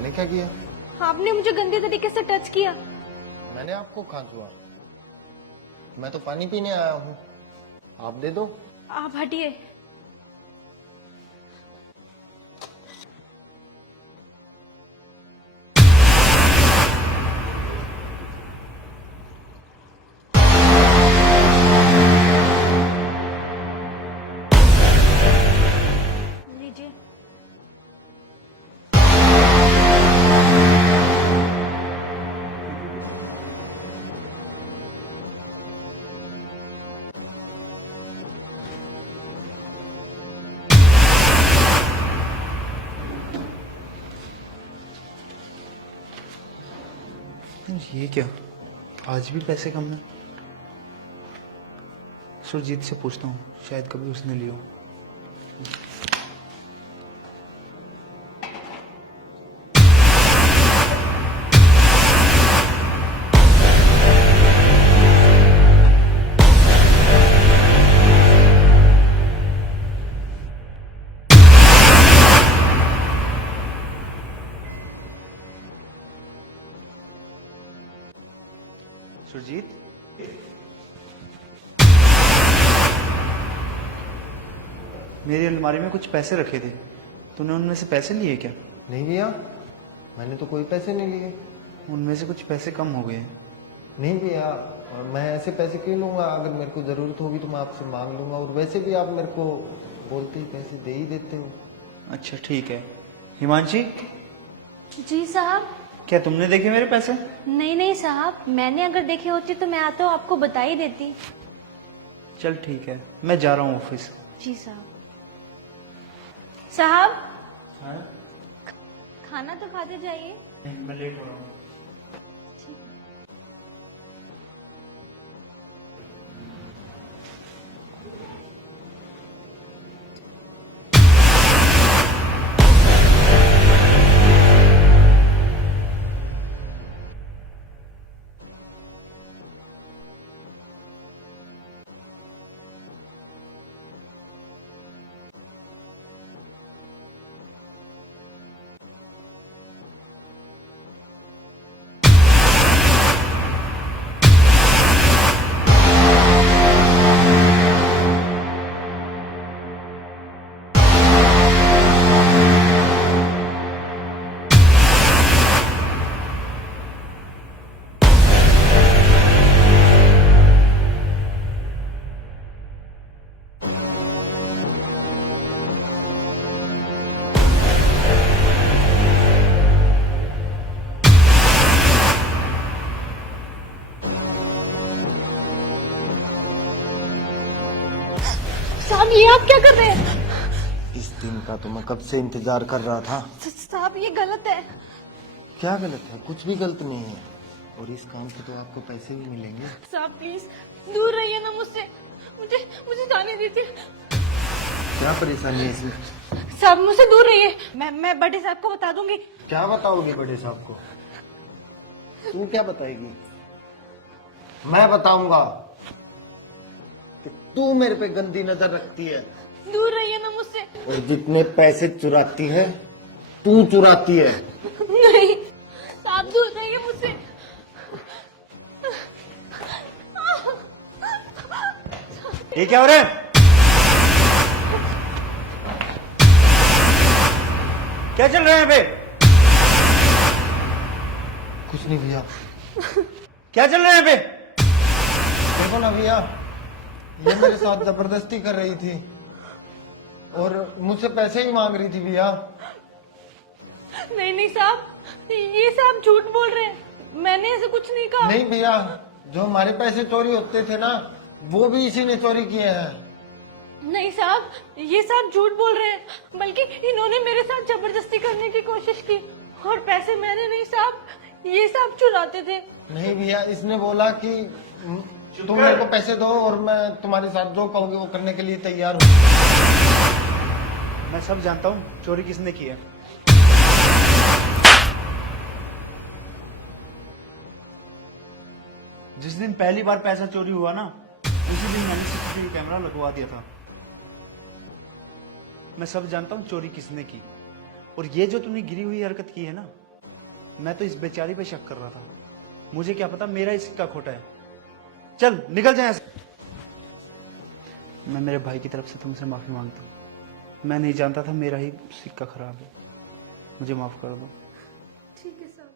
मैंने क्या किया? आपने मुझे गंदे तरीके से टच किया। मैंने आपको कहाँ छुआ? मैं तो पानी पीने आया हूँ, आप दे दो। आप हटिए। लीजिए। ये क्या, आज भी पैसे कम है। सुरजीत से पूछता हूँ, शायद कभी उसने लिया हो। सुरजीत, मेरी अलमारी में कुछ पैसे रखे थे, तूने उनमें से पैसे लिए क्या? नहीं भैया, मैंने तो कोई पैसे नहीं लिए। उनमें से कुछ पैसे कम हो गए हैं। नहीं भैया, और मैं ऐसे पैसे क्यों लूंगा? अगर मेरे को जरूरत होगी तो मैं आपसे मांग लूंगा, और वैसे भी आप मेरे को बोलते ही पैसे दे ही देते हो। अच्छा ठीक है। हिमांशी, जी साहब। क्या तुमने देखे मेरे पैसे? नहीं नहीं साहब, मैंने अगर देखे होती तो मैं तो आपको बता ही देती। चल ठीक है, मैं जा रहा हूँ ऑफिस। जी साहब। साहब, हाँ? खाना तो खाते जाइए। नहीं, मैं लेट हो रहा हूँ। ठीक है। साहब, ये आप क्या कर रहे हैं? इस दिन का तो मैं कब से इंतजार कर रहा था। साहब, ये गलत है। क्या गलत है? कुछ भी गलत नहीं है, और इस काम के तो आपको पैसे भी मिलेंगे। साहब प्लीज दूर रहिए ना मुझसे। मुझे मुझे जाने दीजिए। क्या परेशानी है इसमें? साहब मुझसे दूर रहिए। मैं बड़े साहब को बता दूंगी। क्या बताओगी बड़े साहब को? तू क्या बताएगी? मैं बताऊंगा कि तू मेरे पे गंदी नजर रखती है, दूर रहिए ना मुझसे। और जितने पैसे चुराती है तू चुराती है। नहीं साहब, दूर रहिए मुझसे। ये क्या हो रहा है? क्या चल रहा है यहाँ पे? कुछ नहीं भैया। क्या चल रहा है यहाँ पे? देखो ना भैया, ये मेरे साथ जबरदस्ती कर रही थी और मुझसे पैसे ही मांग रही थी भैया। नहीं नहीं साहब, ये साहब झूठ बोल रहे हैं। मैंने ऐसे कुछ नहीं कहा। नहीं भैया, जो हमारे पैसे चोरी होते थे ना, वो भी इसी ने चोरी किए हैं। नहीं साहब, ये साहब झूठ बोल रहे हैं। बल्कि इन्होंने मेरे साथ जबरदस्ती करने की कोशिश की, और पैसे मैंने नहीं साहब, ये साहब चुराते थे। नहीं भैया, इसने बोला कि तुम मेरे को पैसे दो और मैं तुम्हारे साथ जो कहोगे वो करने के लिए तैयार हूँ। मैं सब जानता हूँ चोरी किसने की है। जिस दिन पहली बार पैसा चोरी हुआ ना, उसी दिन मैंने सीसीटीवी कैमरा लगवा दिया था। मैं सब जानता हूँ चोरी किसने की, और ये जो तूने गिरी हुई हरकत की है ना, मैं तो इस बेचारी पे शक कर रहा था, मुझे क्या पता मेरा ही सिक्का खोटा है। चल निकल जाए। मैं मेरे भाई की तरफ से तुमसे माफी मांगता हूँ। मैं नहीं जानता था मेरा ही सिक्का खराब है, मुझे माफ कर दो। ठीक है साहब।